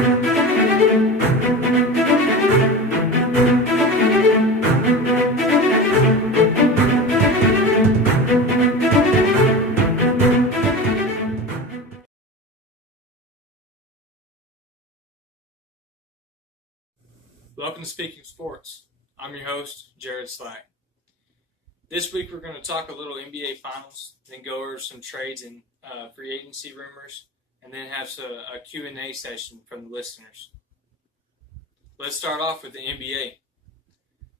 Welcome to Speaking Sports. I'm your host, Jared Slack. This week we're going to talk a little NBA Finals, then go over some trades and free agency rumors, and then have a Q&A session from the listeners. Let's start off with the NBA.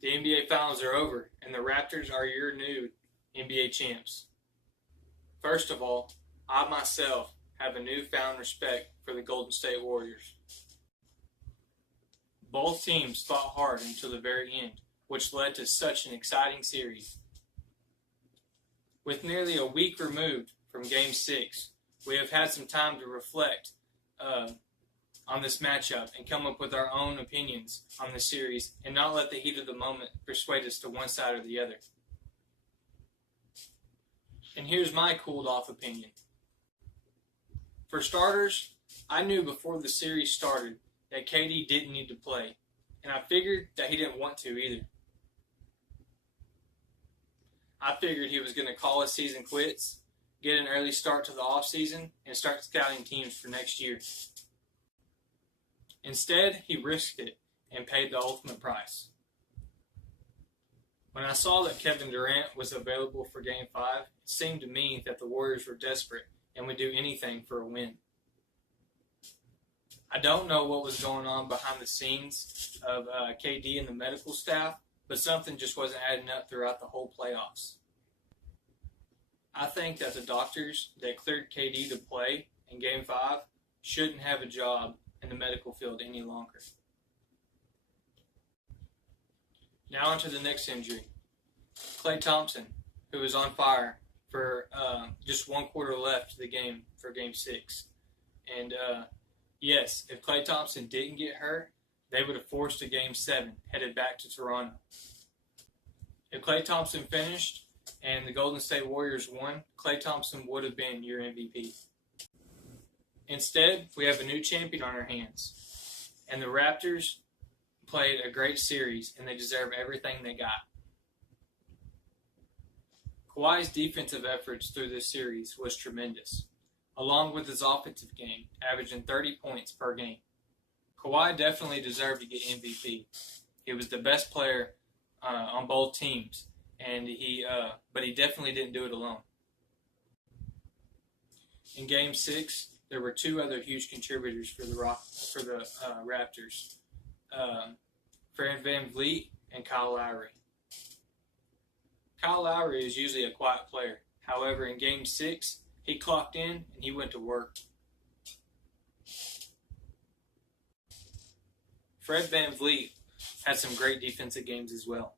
The NBA Finals are over, and the Raptors are your new NBA champs. First of all, I myself have a newfound respect for the Golden State Warriors. Both teams fought hard until the very end, which led to such an exciting series. With nearly a week removed from Game 6, we have had some time to reflect on this matchup and come up with our own opinions on the series and not let the heat of the moment persuade us to one side or the other. And here's my cooled off opinion. For starters, I knew before the series started that KD didn't need to play, and I figured that he didn't want to either. I figured he was going to call his season quits, get an early start to the offseason, and start scouting teams for next year. Instead, he risked it and paid the ultimate price. When I saw that Kevin Durant was available for Game 5, it seemed to me that the Warriors were desperate and would do anything for a win. I don't know what was going on behind the scenes of KD and the medical staff, but something just wasn't adding up throughout the whole playoffs. I think that the doctors that cleared KD to play in Game 5 shouldn't have a job in the medical field any longer. Now on to the next injury. Klay Thompson, who was on fire for just one quarter left of the game for Game 6. And yes, if Klay Thompson didn't get hurt, they would have forced a Game 7 headed back to Toronto. If Klay Thompson finished and the Golden State Warriors won, Klay Thompson would have been your MVP. Instead, we have a new champion on our hands. And the Raptors played a great series, and they deserve everything they got. Kawhi's defensive efforts through this series was tremendous, along with his offensive game, averaging 30 points per game. Kawhi definitely deserved to get MVP. He was the best player on both teams, and but he definitely didn't do it alone. In Game 6, there were two other huge contributors for the Raptors, Fred VanVleet and Kyle Lowry. Kyle Lowry is usually a quiet player. However, in Game 6, he clocked in and he went to work. Fred VanVleet had some great defensive games as well.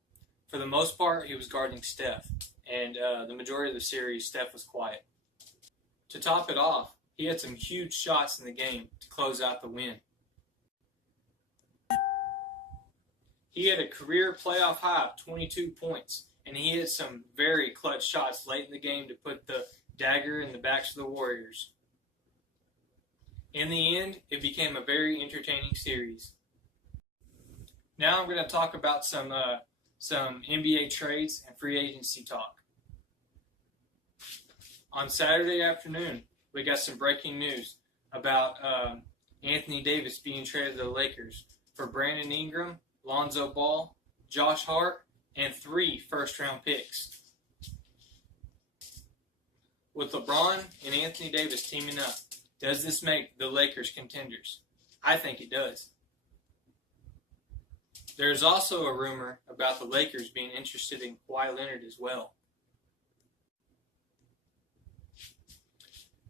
For the most part, he was guarding Steph, and the majority of the series, Steph was quiet. To top it off, he had some huge shots in the game to close out the win. He had a career playoff high of 22 points, and he hit some very clutch shots late in the game to put the dagger in the backs of the Warriors. In the end, it became a very entertaining series. Now I'm going to talk about some NBA trades and free agency talk. On Saturday afternoon, we got some breaking news about Anthony Davis being traded to the Lakers for Brandon Ingram, Lonzo Ball, Josh Hart, and 3 first-round picks. With LeBron and Anthony Davis teaming up, does this make the Lakers contenders? I think it does. There's also a rumor about the Lakers being interested in Kawhi Leonard as well.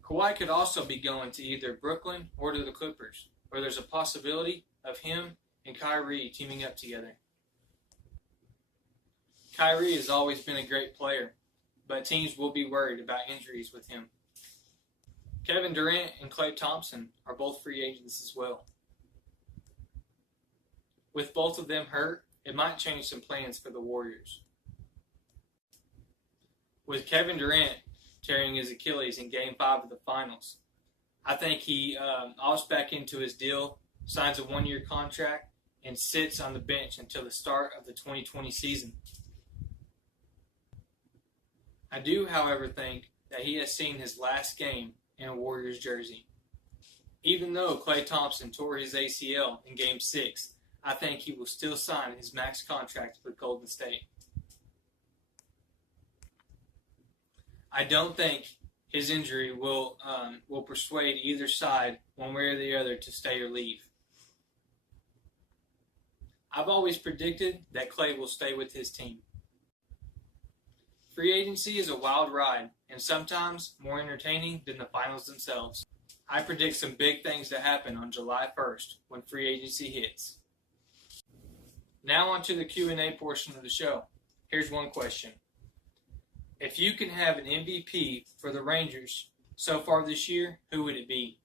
Kawhi could also be going to either Brooklyn or to the Clippers, where there's a possibility of him and Kyrie teaming up together. Kyrie has always been a great player, but teams will be worried about injuries with him. Kevin Durant and Klay Thompson are both free agents as well. With both of them hurt, it might change some plans for the Warriors. With Kevin Durant tearing his Achilles in Game 5 of the Finals, I think he opts back into his deal signs a one-year contract, and sits on the bench until the start of the 2020 season. I do, however, think that he has seen his last game in a Warriors jersey. Even though Klay Thompson tore his ACL in Game 6, I think he will still sign his max contract with Golden State. I don't think his injury will persuade either side, one way or the other, to stay or leave. I've always predicted that Klay will stay with his team. Free agency is a wild ride, and sometimes more entertaining than the finals themselves. I predict some big things to happen on July 1st when free agency hits. Now on to the Q&A portion of the show. Here's one question. If you can have an MVP for the Rangers so far this year, who would it be?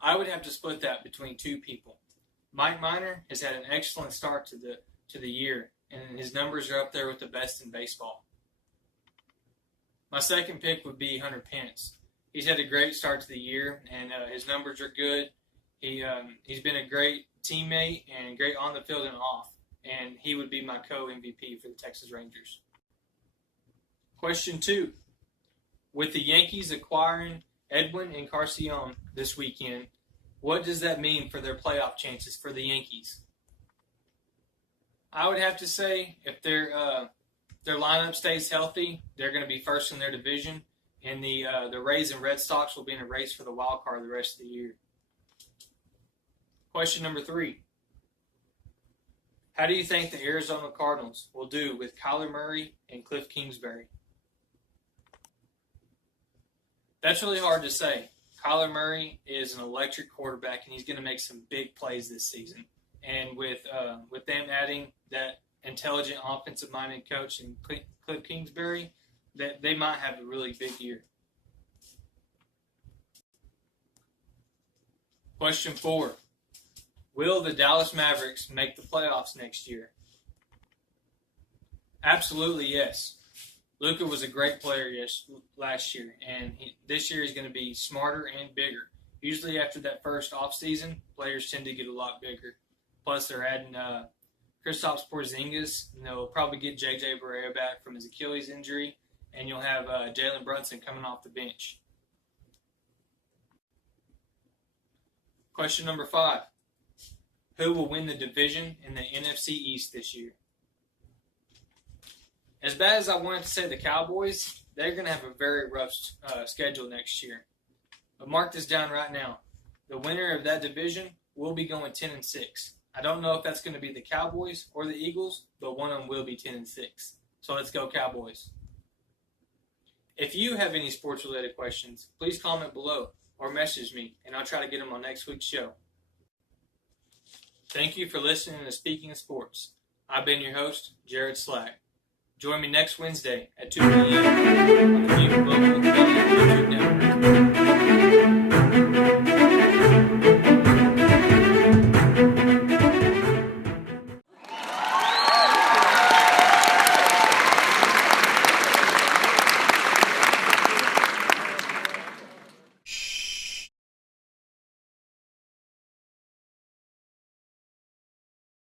I would have to split that between two people. Mike Minor has had an excellent start to the year, and his numbers are up there with the best in baseball. My second pick would be Hunter Pence. He's had a great start to the year, and his numbers are good. He's been a great teammate and great on the field and off, and he would be my co-MVP for the Texas Rangers. Question 2. With the Yankees acquiring Edwin Encarnacion this weekend, what does that mean for their playoff chances for the Yankees? I would have to say if their lineup stays healthy, they're going to be first in their division, and the Rays and Red Sox will be in a race for the wild card the rest of the year. Question number 3. How do you think the Arizona Cardinals will do with Kyler Murray and Cliff Kingsbury? That's really hard to say. Kyler Murray is an electric quarterback, and he's going to make some big plays this season. And with them adding that intelligent offensive-minded coach and Cliff Kingsbury, that they might have a really big year. Question 4. Will the Dallas Mavericks make the playoffs next year? Absolutely, yes. Luka was a great player last year, and this year he's going to be smarter and bigger. Usually after that first offseason, players tend to get a lot bigger. Plus, they're adding Kristaps Porzingis, and they'll probably get J.J. Barea back from his Achilles injury, and you'll have Jalen Brunson coming off the bench. Question number 5. Who will win the division in the NFC East this year? As bad as I wanted to say the Cowboys, they're going to have a very rough schedule next year. But mark this down right now. The winner of that division will be going 10-6. I don't know if that's going to be the Cowboys or the Eagles, but one of them will be 10-6. So let's go Cowboys. If you have any sports-related questions, please comment below or message me, and I'll try to get them on next week's show. Thank you for listening to Speaking of Sports. I've been your host, Jared Slack. Join me next Wednesday at 2 p.m. on the Global Media YouTube Network.